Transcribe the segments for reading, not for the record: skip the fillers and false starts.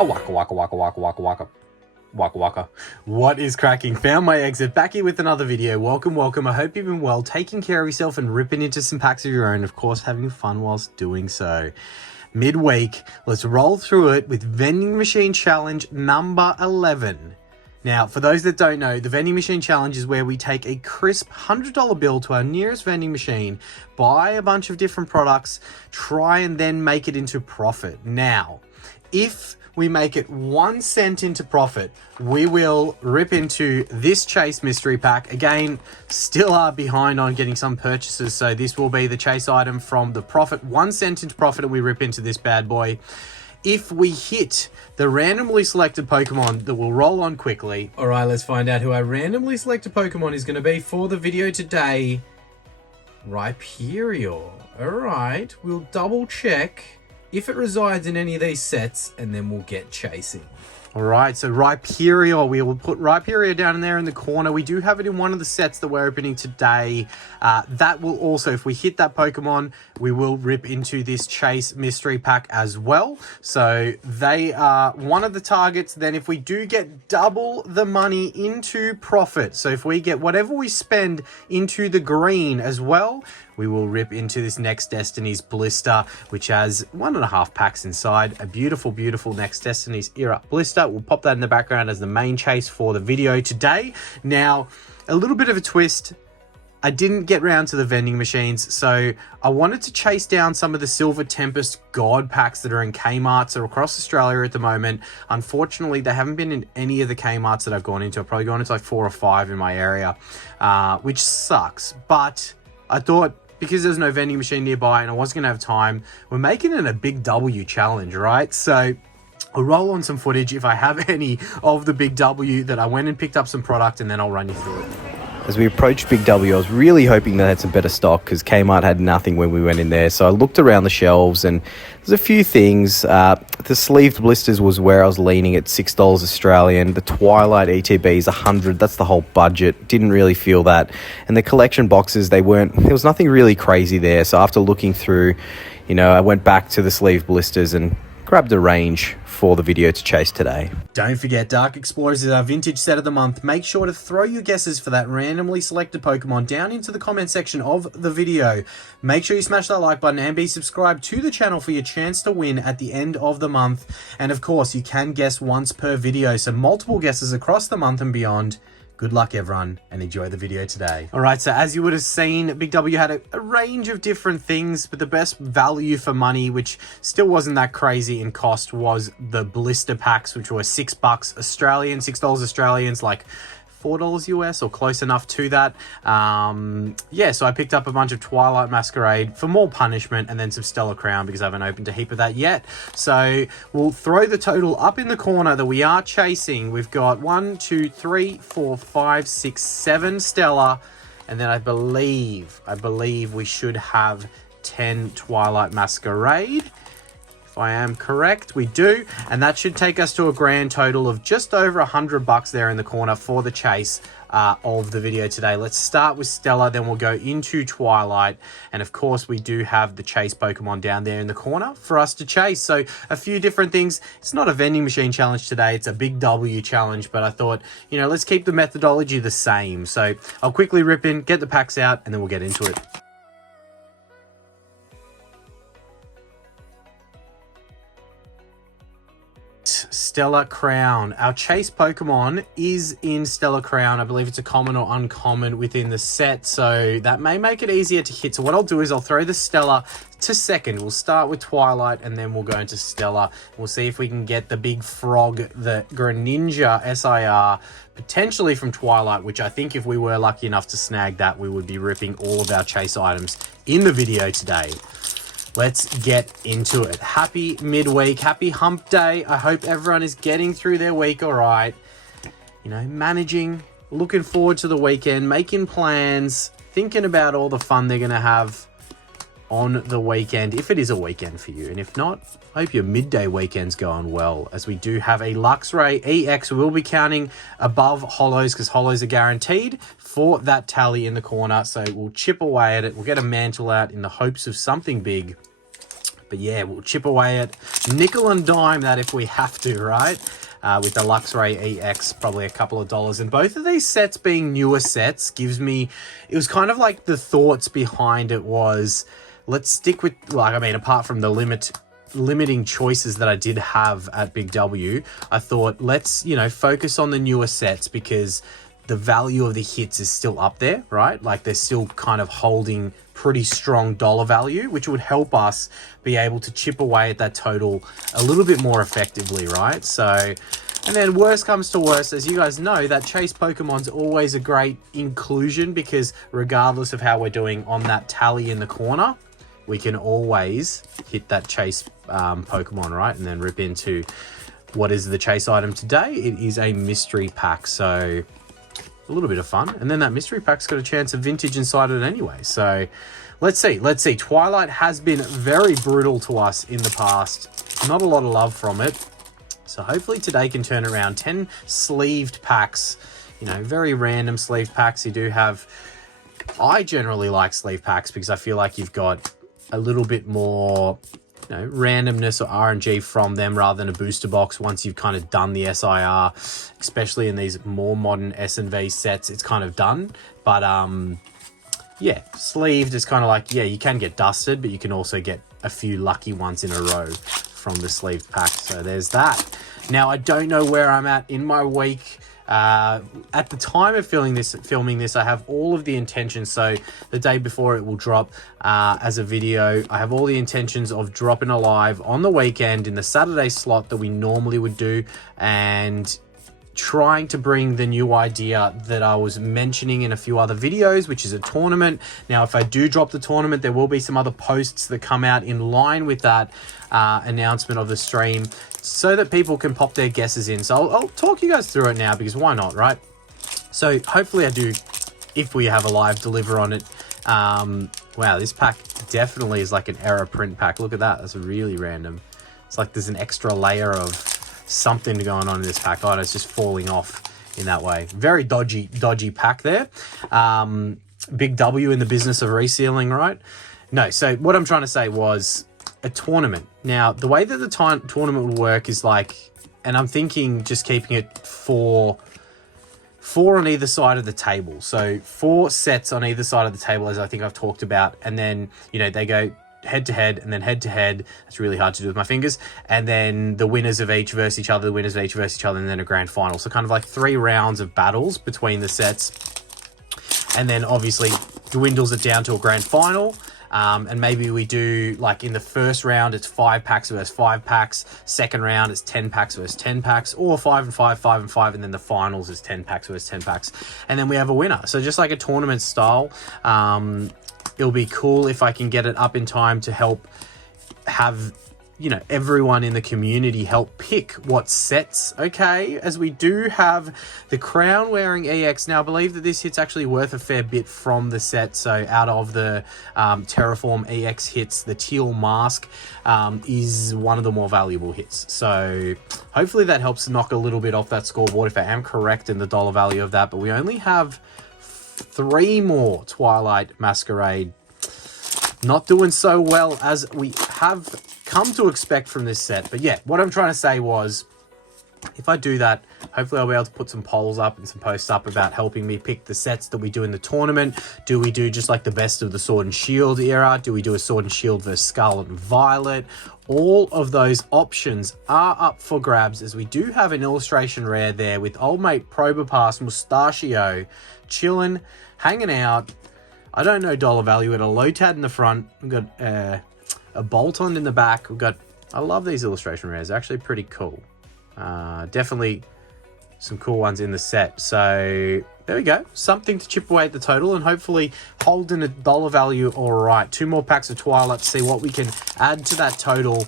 A waka waka waka waka waka waka. Waka waka. What is cracking? Found my exit. Back here with another video. Welcome. I hope you've been well, taking care of yourself and ripping into some packs of your own. Of course, having fun whilst doing so. Midweek, let's roll through it with Vending Machine Challenge number 11. Now, for those that don't know, the Vending Machine Challenge is where we take a crisp $100 bill to our nearest vending machine, buy a bunch of different products, try and then make it into profit. Now, if we make it 1 cent into profit, we will rip into this Chase mystery pack. Again, still are behind on getting some purchases, so this will be the Chase item from the profit. 1 cent into profit and we rip into this bad boy. If we hit the randomly selected Pokemon that will roll on quickly. All right, let's find out who our randomly selected Pokemon is going to be for the video today. Rhyperior. All right, we'll double check if it resides in any of these sets, and then we'll get chasing. All right, so Rhyperior, we will put Rhyperior down in there in the corner. We do have it in one of the sets that we're opening today. That will also, if we hit that Pokemon, we will rip into this Chase mystery pack as well. So they are one of the targets. Then if we do get double the money into profit, so if we get whatever we spend into the green as well, we will rip into this Next Destiny's blister, which has 1.5 packs inside. A beautiful, beautiful Next Destiny's era blister. We'll pop that in the background as the main chase for the video today. Now, a little bit of a twist. I didn't get round to the vending machines, so I wanted to chase down some of the Silver Tempest God packs that are in Kmarts or across Australia at the moment. Unfortunately, they haven't been in any of the Kmarts that I've gone into. I've probably gone into like 4 or 5 in my area, which sucks. But I thought, because there's no vending machine nearby and I wasn't going to have time, we're making it a big W challenge, right? So I'll roll on some footage if I have any of the big W that I went and picked up some product, and then I'll run you through it. As we approached Big W, I was really hoping they had some better stock because Kmart had nothing when we went in there. So I looked around the shelves and there's a few things. The sleeved blisters was where I was leaning at $6 Australian. The Twilight ETB is 100. That's the whole budget. Didn't really feel that. And the collection boxes, there was nothing really crazy there. So after looking through, I went back to the sleeved blisters and grabbed a range for the video to chase today. Don't forget, Dark Explorers is our vintage set of the month. Make sure to throw your guesses for that randomly selected Pokemon down into the comment section of the video. Make sure you smash that like button and be subscribed to the channel for your chance to win at the end of the month. And of course, you can guess once per video, so multiple guesses across the month and beyond. Good luck, everyone, and enjoy the video today. All right, so as you would have seen, Big W had a range of different things, but the best value for money, which still wasn't that crazy in cost, was the blister packs, which were $6 Australian, $6 Australians, like $4 US or close enough to that. Yeah, so I picked up a bunch of Twilight Masquerade for more punishment, and then some Stellar Crown because I haven't opened a heap of that yet. So we'll throw the total up in the corner that we are chasing. We've got 1, 2, 3, 4, 5, 6, 7 Stellar, and then I believe we should have 10 Twilight Masquerade. I am correct, we do, and that should take us to a grand total of just over $100 there in the corner for the chase of the video today. Let's start with Stella, then we'll go into Twilight, and of course we do have the chase Pokemon down there in the corner for us to chase. So a few different things. It's not a vending machine challenge today, it's a big W challenge, but I thought, let's keep the methodology the same. So I'll quickly rip in, get the packs out, and then we'll get into it. Stellar Crown. Our chase Pokemon is in Stellar Crown. I believe it's a common or uncommon within the set, so that may make it easier to hit. So what I'll do is I'll throw the Stellar to second. We'll start with Twilight and then we'll go into Stellar. We'll see if we can get the big frog, the Greninja SIR, potentially from Twilight, which I think if we were lucky enough to snag that, we would be ripping all of our chase items in the video today. Let's get into it. Happy midweek, happy hump day. I hope everyone is getting through their week all right. Managing, looking forward to the weekend, making plans, thinking about all the fun they're going to have on the weekend, if it is a weekend for you. And if not, I hope your midday weekend's going well, as we do have a Luxray EX. We'll be counting above holos because holos are guaranteed for that tally in the corner. So we'll chip away at it. We'll get a mantle out in the hopes of something big. But yeah, we'll chip away at nickel and dime that if we have to, right? With the Luxray EX, probably a couple of dollars. And both of these sets being newer sets gives me... It was kind of like the thoughts behind it was, let's stick with... Like, I mean, apart from the limiting choices that I did have at Big W, I thought, let's, you know, focus on the newer sets because the value of the hits is still up there, right? Like, they're still kind of holding pretty strong dollar value, which would help us be able to chip away at that total a little bit more effectively, right? So, and then worst comes to worst, as you guys know, that chase Pokemon's always a great inclusion because regardless of how we're doing on that tally in the corner, we can always hit that chase Pokemon, right? And then rip into what is the chase item today. It is a mystery pack, so a little bit of fun. And then that mystery pack's got a chance of vintage inside it anyway. So let's see. Twilight has been very brutal to us in the past. Not a lot of love from it. So hopefully today can turn around. 10 sleeved packs, you know, very random sleeved packs. You do have... I generally like sleeve packs because I feel like you've got a little bit more, you know, randomness or RNG from them rather than a booster box once you've kind of done the SIR, especially in these more modern S&V sets, it's kind of done. But yeah, sleeved is kind of like, yeah, you can get dusted, but you can also get a few lucky ones in a row from the sleeved pack. So there's that. Now, I don't know where I'm at in my week. At the time of filming this, I have all of the intentions. So the day before it will drop as a video, I have all the intentions of dropping a live on the weekend in the Saturday slot that we normally would do, and trying to bring the new idea that I was mentioning in a few other videos, which is a tournament. Now, if I do drop the tournament, there will be some other posts that come out in line with that announcement of the stream so that people can pop their guesses in. So I'll talk you guys through it now because why not, right? So hopefully I do, if we have a live, deliver on it. Wow, this pack definitely is like an error print pack. Look at that. That's really random. It's like there's an extra layer of something going on in this pack. Oh, it's just falling off in that way. Very dodgy pack there. Big W in the business of resealing, right? No, so what I'm trying to say was a tournament. Now, the way that the tournament would work is like, and I'm thinking just keeping it four on either side of the table. So 4 sets on either side of the table, as I think I've talked about. And then, you know, they go head to head and then head to head. It's really hard to do with my fingers. And then the winners of each versus each other, the winners of each versus each other, and then a grand final. So kind of like 3 rounds of battles between the sets. And then obviously dwindles it down to a grand final. And maybe we do, like in the first round, it's 5 packs versus 5 packs. Second round, it's 10 packs versus 10 packs, or 5 and 5, 5 and 5. And then the finals is 10 packs versus 10 packs. And then we have a winner. So just like a tournament style. It'll be cool if I can get it up in time to help have, you know, everyone in the community help pick what sets, okay? As we do have the crown wearing EX. Now, I believe that this hit's actually worth a fair bit from the set. So out of the Terraform EX hits, the teal mask is one of the more valuable hits. So hopefully that helps knock a little bit off that scoreboard if I am correct in the dollar value of that. But we only have 3 more Twilight Masquerade. Not doing so well as we have come to expect from this set. But yeah, what I'm trying to say was, if I do that, hopefully I'll be able to put some polls up and some posts up about helping me pick the sets that we do in the tournament. Do we do just like the best of the Sword and Shield era? Do we do a Sword and Shield versus Scarlet and Violet? All of those options are up for grabs, as we do have an illustration rare there with old mate Probopass Mustachio chilling, hanging out. I don't know dollar value at a Lotad in the front. We've got a Bolton in the back. We've got, I love these illustration rares. They're actually pretty cool. Definitely some cool ones in the set. So there we go. Something to chip away at the total and hopefully hold in a dollar value. All right. 2 more packs of Twilight to see what we can add to that total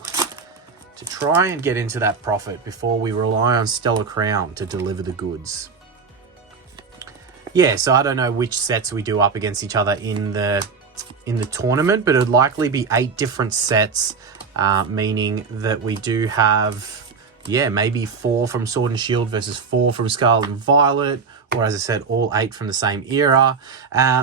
to try and get into that profit before we rely on Stellar Crown to deliver the goods. Yeah, so I don't know which sets we do up against each other in the tournament, but it would likely be 8 different sets, meaning that we do have, yeah, maybe 4 from Sword and Shield versus 4 from Scarlet and Violet, or as I said, all 8 from the same era.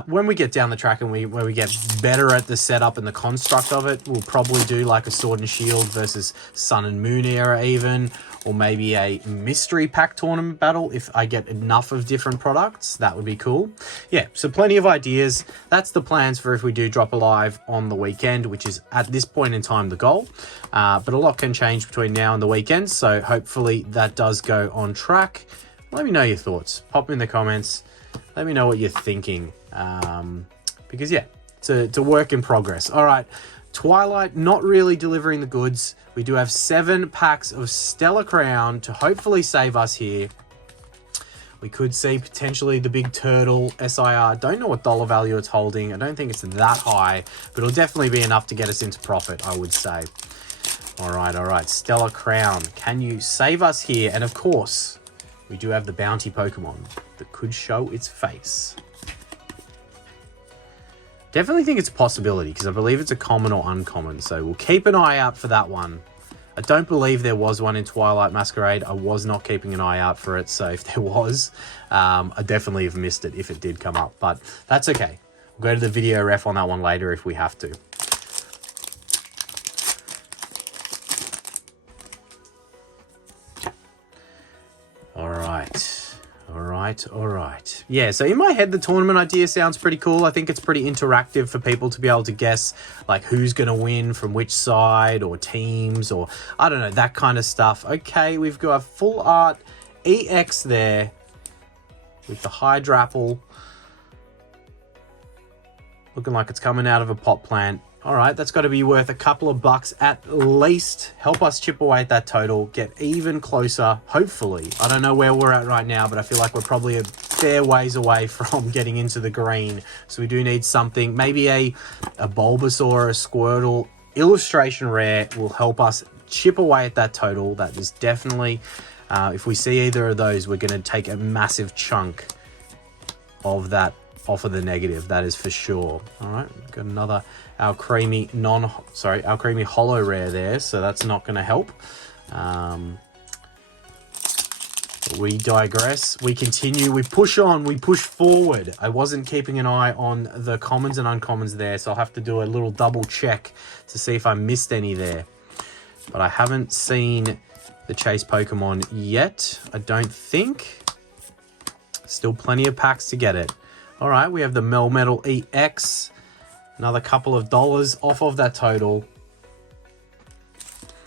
When we get down the track and when we get better at the setup and the construct of it, we'll probably do like a Sword and Shield versus Sun and Moon era even, or maybe a mystery pack tournament battle if I get enough of different products. That would be cool. Yeah, so plenty of ideas. That's the plans for if we do drop a live on the weekend, which is at this point in time the goal. But a lot can change between now and the weekend, so hopefully that does go on track. Let me know your thoughts. Pop them in the comments. Let me know what you're thinking. Because yeah, it's a work in progress. All right, Twilight not really delivering the goods. We do have 7 packs of Stellar Crown to hopefully save us here. We could see potentially the big turtle SIR. Don't know what dollar value it's holding. I don't think it's that high, but it'll definitely be enough to get us into profit, I would say. All right. Stellar Crown. Can you save us here? And of course, we do have the bounty Pokemon that could show its face. Definitely think it's a possibility because I believe it's a common or uncommon. So we'll keep an eye out for that one. I don't believe there was one in Twilight Masquerade. I was not keeping an eye out for it. So if there was, I definitely have missed it if it did come up. But that's okay. We'll go to the video ref on that one later if we have to. All right. Yeah, so in my head, the tournament idea sounds pretty cool. I think it's pretty interactive for people to be able to guess, like, who's going to win from which side or teams or, I don't know, that kind of stuff. Okay, we've got a full art EX there with the Hydrapple. Looking like it's coming out of a pot plant. All right, that's got to be worth a couple of bucks at least. Help us chip away at that total, get even closer, hopefully. I don't know where we're at right now, but I feel like we're probably a fair ways away from getting into the green. So we do need something, maybe a Bulbasaur, a Squirtle. Illustration rare will help us chip away at that total. That is definitely, if we see either of those, we're going to take a massive chunk of that off of the negative, that is for sure. All right, got another Alcremie Alcremie holo rare there, so that's not going to help. We digress. We continue. We push on. We push forward. I wasn't keeping an eye on the commons and uncommons there, so I'll have to do a little double check to see if I missed any there. But I haven't seen the chase Pokemon yet, I don't think. Still plenty of packs to get it. All right, we have the Melmetal EX. Another couple of dollars off of that total.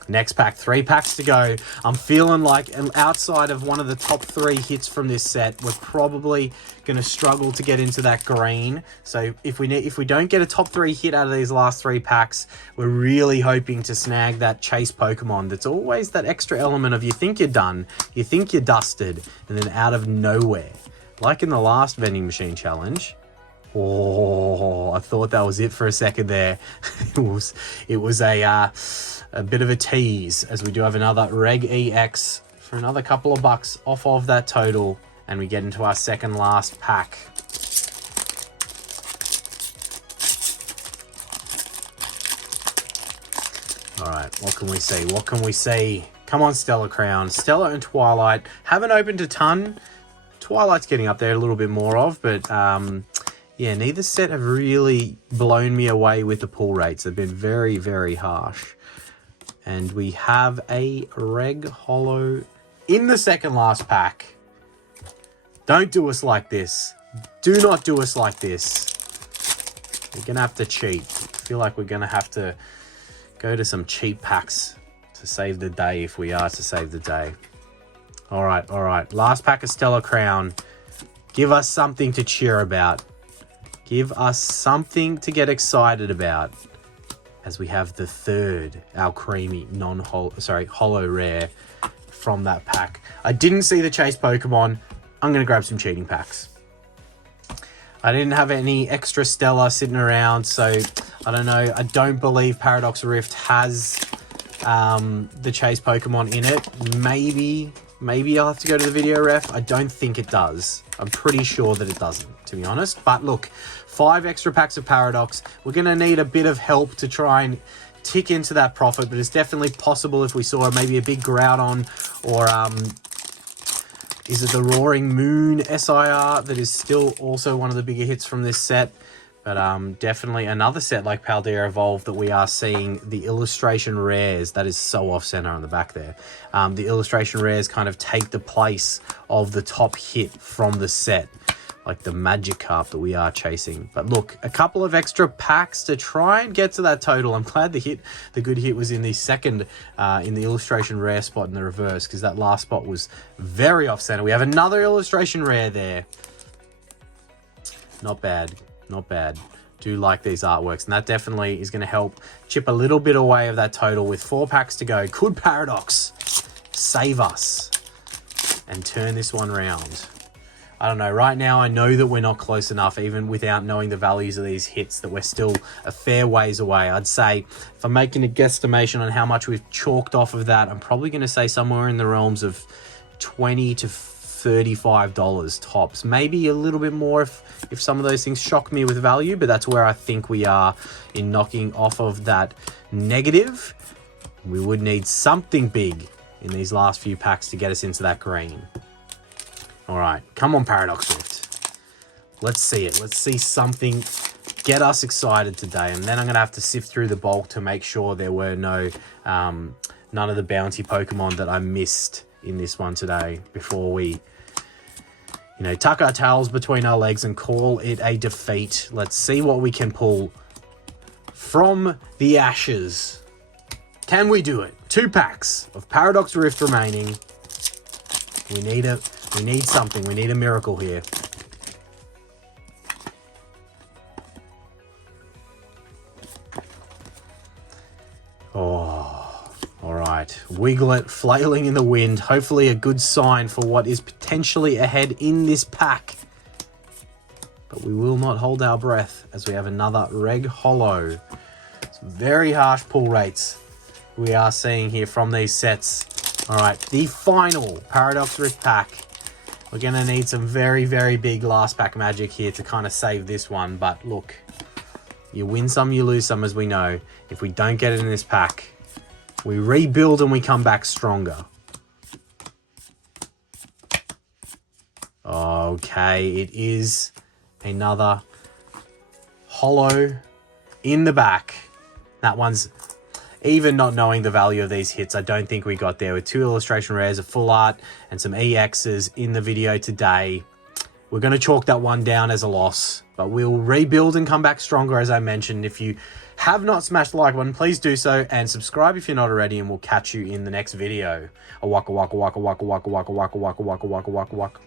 Next pack, 3 packs to go. I'm feeling like outside of one of the top 3 hits from this set, we're probably going to struggle to get into that green. So if we don't get a top 3 hit out of these last 3 packs, we're really hoping to snag that chase Pokemon. That's always that extra element of you think you're done, you think you're dusted, and then out of nowhere. Like in the last Vending Machine challenge. Oh, I thought that was it for a second there. it was a bit of a tease, as we do have another Reg EX for another couple of bucks off of that total, and we get into our second last pack. All right, what can we see? What can we see? Come on, Stellar Crown. Stellar and Twilight. Haven't opened a ton. Twilight's getting up there a little bit more of, but yeah, neither set have really blown me away with the pull rates. They've been very, very harsh. And we have a Reg Holo in the second last pack. Don't do us like this. Do not do us like this. We're going to have to cheat. I feel like we're going to have to go to some cheap packs to save the day if we are to save the day. All right. Last pack of Stellar Crown. Give us something to cheer about. Give us something to get excited about. As we have the third Alcremie holo rare from that pack. I didn't see the chase Pokemon. I'm going to grab some cheating packs. I didn't have any extra Stellar sitting around, so I don't know. I don't believe Paradox Rift has the chase Pokemon in it. Maybe I'll have to go to the video ref. I don't think it does. I'm pretty sure that it doesn't, to be honest. But look, 5 extra packs of Paradox. We're going to need a bit of help to try and tick into that profit, but it's definitely possible if we saw maybe a big Groudon or Is it the Roaring Moon SIR that is still also one of the bigger hits from this set? But definitely another set like Paldea Evolved that we are seeing the illustration rares. That is so off-center on the back there. The illustration rares kind of take the place of the top hit from the set, like the Magikarp that we are chasing. But look, a couple of extra packs to try and get to that total. I'm glad the good hit was in the second, in the illustration rare spot in the reverse, because that last spot was very off-center. We have another illustration rare there. Not bad. Not bad. Do like these artworks, and that definitely is going to help chip a little bit away of that total. With 4 packs to go, could Paradox save us and turn this one round? I don't know. Right now, I know that we're not close enough, even without knowing the values of these hits, that we're still a fair ways away. I'd say, if I'm making a guesstimation on how much we've chalked off of that, I'm probably going to say somewhere in the realms of $20 to $35 tops. Maybe a little bit more if some of those things shock me with value, but that's where I think we are in knocking off of that negative. We would need something big in these last few packs to get us into that green. All right, come on, Paradox Rift. Let's see it. Let's see something get us excited today, and then I'm going to have to sift through the bulk to make sure there were no none of the bounty Pokemon that I missed in this one today before we, you know, tuck our tails between our legs and call it a defeat. Let's see what we can pull from the ashes. Can we do it? 2 packs of Paradox Rift remaining. We need something. We need a miracle here. Oh. Alright, Wiglet flailing in the wind. Hopefully a good sign for what is potentially ahead in this pack. But we will not hold our breath as we have another Reg Holo. Some very harsh pull rates we are seeing here from these sets. Alright, the final Paradox Rift pack. We're going to need some very, very big last pack magic here to kind of save this one. But look, you win some, you lose some, as we know. If we don't get it in this pack, we rebuild and we come back stronger. Okay, it is another holo in the back. That one's, even not knowing the value of these hits, I don't think we got there. With 2 illustration rares, a full art, and some EXs in the video today. We're going to chalk that one down as a loss, but we'll rebuild and come back stronger, as I mentioned. If you have not smashed the like button, please do so, and subscribe if you're not already, and we'll catch you in the next video. A waka waka waka waka waka waka waka waka waka waka waka waka waka.